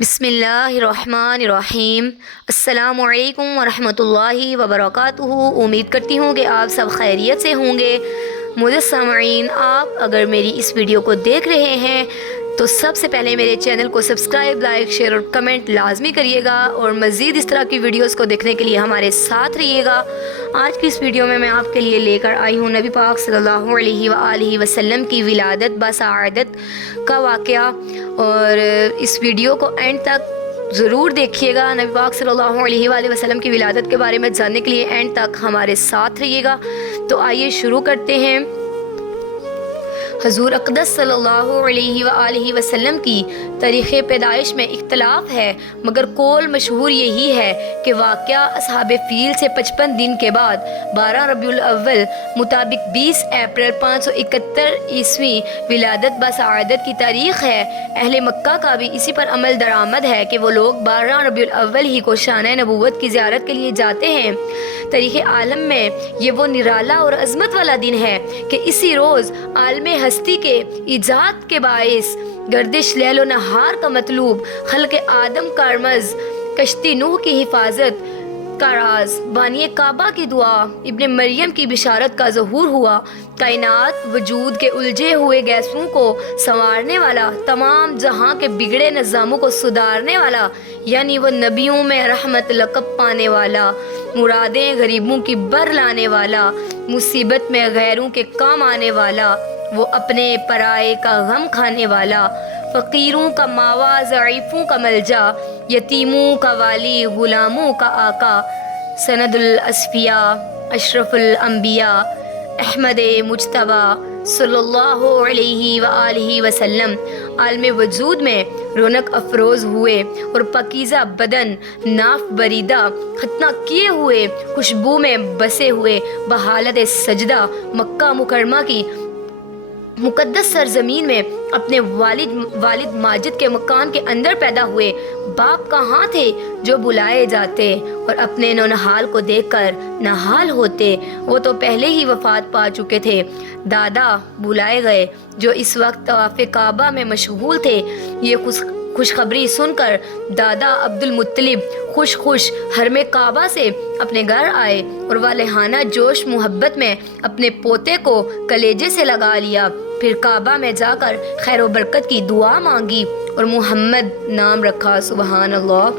بسم اللہ الرحمن الرحیم۔ السلام علیکم ورحمۃ اللہ وبرکاتہ۔ امید کرتی ہوں کہ آپ سب خیریت سے ہوں گے۔ معزز سامعین، آپ اگر میری اس ویڈیو کو دیکھ رہے ہیں تو سب سے پہلے میرے چینل کو سبسکرائب، لائک، شیئر اور کمنٹ لازمی کریے گا، اور مزید اس طرح کی ویڈیوز کو دیکھنے کے لیے ہمارے ساتھ رہیے گا۔ آج کی اس ویڈیو میں آپ کے لیے لے کر آئی ہوں نبی پاک صلی اللہ علیہ وآلہ وسلم کی ولادت بسعادت کا واقعہ، اور اس ویڈیو کو اینڈ تک ضرور دیکھیے گا۔ نبی پاک صلی اللہ علیہ وآلہ وسلم کی ولادت کے بارے میں جاننے کے لیے اینڈ تک ہمارے ساتھ رہیے گا۔ تو آئیے شروع کرتے ہیں۔ حضور اقدس صلی اللہ علیہ وآلہ وسلم کی تاریخ پیدائش میں اختلاف ہے، مگر قول مشہور یہی ہے کہ واقعہ اصحاب فیل سے 55 دن کے بعد 12 ربیع الاول مطابق 20 اپریل 571 عیسوی ولادت بسعادت کی تاریخ ہے۔ اہل مکہ کا بھی اسی پر عمل درآمد ہے کہ وہ لوگ 12 ربیع الاول ہی کو شانہ نبوت کی زیارت کے لیے جاتے ہیں۔ تاریخ عالم میں یہ وہ نرالا اور عظمت والا دن ہے کہ اسی روز عالم ہستی کے ایجاد کے باعث گردش لیل و نہار کا مطلوب، خلق آدم کا رمز، کشتی نوح کی حفاظت کا راز، بانی کعبہ کی دعا، ابن مریم کی بشارت کا ظہور ہوا۔ کائنات وجود کے الجھے ہوئے گیسوں کو سنوارنے والا، تمام جہاں کے بگڑے نظاموں کو سدھارنے والا، یعنی وہ نبیوں میں رحمت لقب پانے والا، مرادیں غریبوں کی بر لانے والا، مصیبت میں غیروں کے کام آنے والا، وہ اپنے پرائے کا غم کھانے والا، فقیروں کا ماوا، ضعیفوں کا ملجا، یتیموں کا والی، غلاموں کا آقا، سند الاصفیاء، اشرف الانبیاء، احمد مجتبی صلی اللہ علیہ وآلہ وسلم عالم وجود میں رونق افروز ہوئے، اور پاکیزہ بدن، ناف بریدہ، ختنہ کیے ہوئے، خوشبو میں بسے ہوئے، بحالت سجدہ مکہ مکرمہ کی مقدس سرزمین میں اپنے والد ماجد کے مکان کے اندر پیدا ہوئے۔ باپ کہاں تھے جو بلائے جاتے اور اپنے نونہال کو دیکھ کر نہال ہوتے؟ وہ تو پہلے ہی وفات پا چکے تھے۔ دادا بلائے گئے جو اس وقت طواف کعبہ میں مشغول تھے۔ یہ خوشخبری سن کر دادا عبد المطلب خوش حرم کعبہ سے اپنے گھر آئے، اور والہانہ جوش محبت میں اپنے پوتے کو کلیجے سے لگا لیا۔ پھر کعبہ میں جا کر خیر و برکت کی دعا مانگی اور محمد نام رکھا۔ سبحان اللہ۔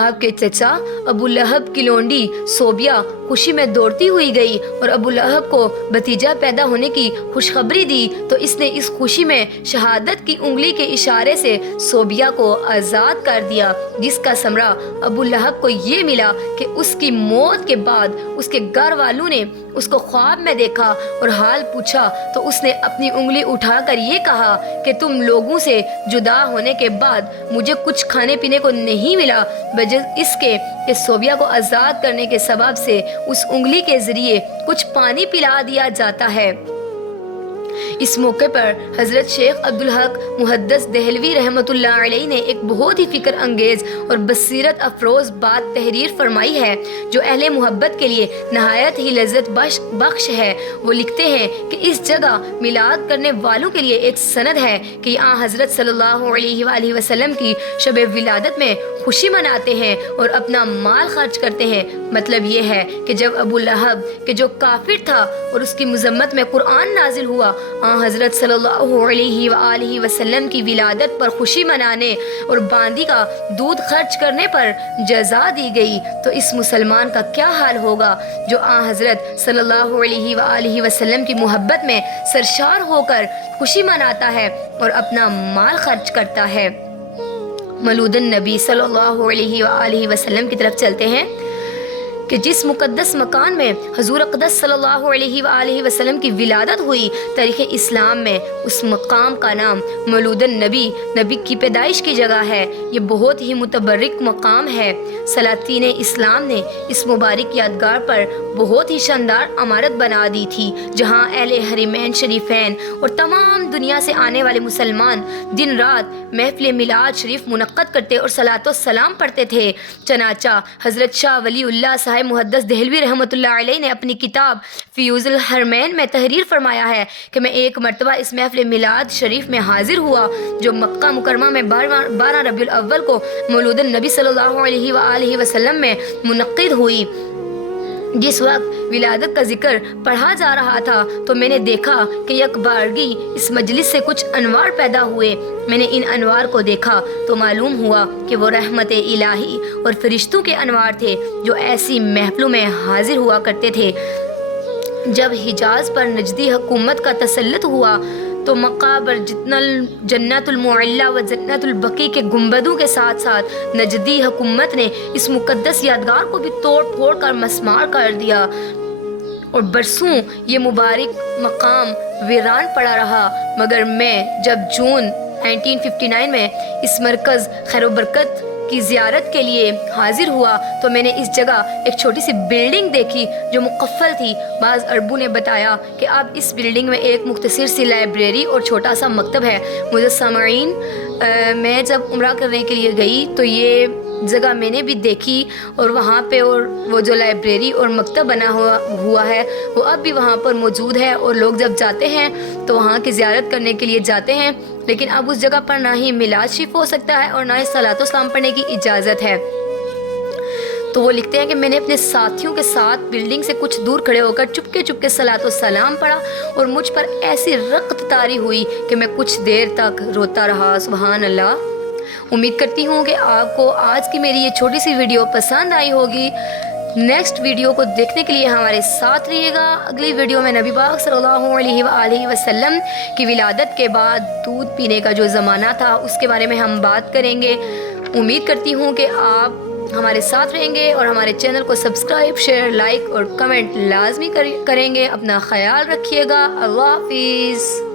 آپ کے چچا ابو لہب کی لونڈی صوبیہ خوشی میں دوڑتی ہوئی گئی اور ابو لہب کو بھتیجا پیدا ہونے کی خوشخبری دی، تو اس نے اس خوشی میں شہادت کی انگلی کے اشارے سے صوبیہ کو آزاد کر دیا، جس کا ثمرہ ابو لہب کو یہ ملا کہ اس کی موت کے بعد اس کے گھر والوں نے اس کو خواب میں دیکھا اور حال پوچھا، تو اس نے اپنی انگلی اٹھا کر یہ کہا کہ تم لوگوں سے جدا ہونے کے بعد مجھے کچھ کھانے پینے کو نہیں ملا بجز اس کے کہ صوبیہ کو آزاد کرنے کے سبب سے اس انگلی کے ذریعے کچھ پانی پلا دیا جاتا ہے۔ اس موقع پر حضرت شیخ عبدالحق محدث دہلوی رحمۃ اللہ علیہ نے ایک بہت ہی فکر انگیز اور بصیرت افروز بات تحریر فرمائی ہے، جو اہل محبت کے لیے نہایت ہی لذت بخش ہے۔ وہ لکھتے ہیں کہ اس جگہ میلاد کرنے والوں کے لیے ایک سند ہے کہ آن حضرت صلی اللہ علیہ وآلہ وسلم کی شب ولادت میں خوشی مناتے ہیں اور اپنا مال خرچ کرتے ہیں۔ مطلب یہ ہے کہ جب ابو لہب کہ جو کافر تھا اور اس کی مذمت میں قرآن نازل ہوا، حضرت صلی اللہ علیہ وآلہ وسلم کی ولادت پر خوشی منانے اور باندی کا دودھ خرچ کرنے پر جزا دی گئی، تو اس مسلمان کا کیا حال ہوگا جو حضرت صلی اللہ علیہ وآلہ وسلم کی محبت میں سرشار ہو کر خوشی مناتا ہے اور اپنا مال خرچ کرتا ہے۔ مولود النبی صلی اللہ علیہ وآلہ وسلم کی طرف چلتے ہیں کہ جس مقدس مکان میں حضور اقدس صلی اللہ علیہ وآلہ وسلم کی ولادت ہوئی، تاریخ اسلام میں اس مقام کا نام مولود النبی، نبی کی پیدائش کی جگہ ہے۔ یہ بہت ہی متبرک مقام ہے۔ سلاطین اسلام نے اس مبارک یادگار پر بہت ہی شاندار عمارت بنا دی تھی، جہاں اہل حرمین شریفین اور تمام دنیا سے آنے والے مسلمان دن رات محفل میلاد شریف منعقد کرتے اور صلاۃ و سلام پڑھتے تھے۔ چنانچہ حضرت شاہ ولی اللہ صاحب علامہ محدث دہلوی رحمۃ اللہ علیہ نے اپنی کتاب فیوز الحرمین میں تحریر فرمایا ہے کہ میں ایک مرتبہ اس محفل میلاد شریف میں حاضر ہوا جو مکہ مکرمہ میں 12 ربیع الاول کو مولود النبی صلی اللہ علیہ وآلہ وسلم میں منعقد ہوئی۔ جس وقت ولادت کا ذکر پڑھا جا رہا تھا تو میں نے دیکھا کہ یک بارگی اس مجلس سے کچھ انوار پیدا ہوئے۔ میں نے ان انوار کو دیکھا تو معلوم ہوا کہ وہ رحمت الہی اور فرشتوں کے انوار تھے جو ایسی محفلوں میں حاضر ہوا کرتے تھے۔ جب حجاز پر نجدی حکومت کا تسلط ہوا تو مقابر جنت المعلیٰ و جنت البقیع کے گنبدوں کے ساتھ ساتھ نجدی حکومت نے اس مقدس یادگار کو بھی توڑ پھوڑ کر مسمار کر دیا اور برسوں یہ مبارک مقام ویران پڑا رہا۔ مگر میں جب جون 1959 میں اس مرکز خیر و برکت کی زیارت کے لیے حاضر ہوا تو میں نے اس جگہ ایک چھوٹی سی بلڈنگ دیکھی جو مقفل تھی۔ بعض عربوں نے بتایا کہ اب اس بلڈنگ میں ایک مختصر سی لائبریری اور چھوٹا سا مکتب ہے۔ مجھے سامعین، میں جب عمرہ کرنے کے لیے گئی تو یہ جگہ میں نے بھی دیکھی اور وہاں پہ اور وہ جو لائبریری اور مکتب بنا ہوا ہے وہ اب بھی وہاں پر موجود ہے اور لوگ جب جاتے ہیں تو وہاں کی زیارت کرنے کے لیے جاتے ہیں، لیکن اب اس جگہ پر نہ ہی میلاد شریف ہو سکتا ہے اور نہ ہی صلاۃ و سلام پڑھنے کی اجازت ہے۔ تو وہ لکھتے ہیں کہ میں نے اپنے ساتھیوں کے ساتھ بلڈنگ سے کچھ دور کھڑے ہو کر چپکے چپکے صلاۃ و سلام پڑھا اور مجھ پر ایسی رقت طاری ہوئی کہ میں کچھ دیر تک روتا رہا۔ سبحان اللہ۔ امید کرتی ہوں کہ آپ کو آج کی میری یہ چھوٹی سی ویڈیو پسند آئی ہوگی۔ نیکسٹ ویڈیو کو دیکھنے کے لیے ہمارے ساتھ رہیے گا۔ اگلی ویڈیو میں نبی پاک صلی اللہ علیہ وآلہ وسلم کی ولادت کے بعد دودھ پینے کا جو زمانہ تھا اس کے بارے میں ہم بات کریں گے۔ امید کرتی ہوں کہ آپ ہمارے ساتھ رہیں گے اور ہمارے چینل کو سبسکرائب، شیئر، لائک اور کمنٹ لازمی کریں گے۔ اپنا خیال رکھیے گا۔ اللہ حافظ۔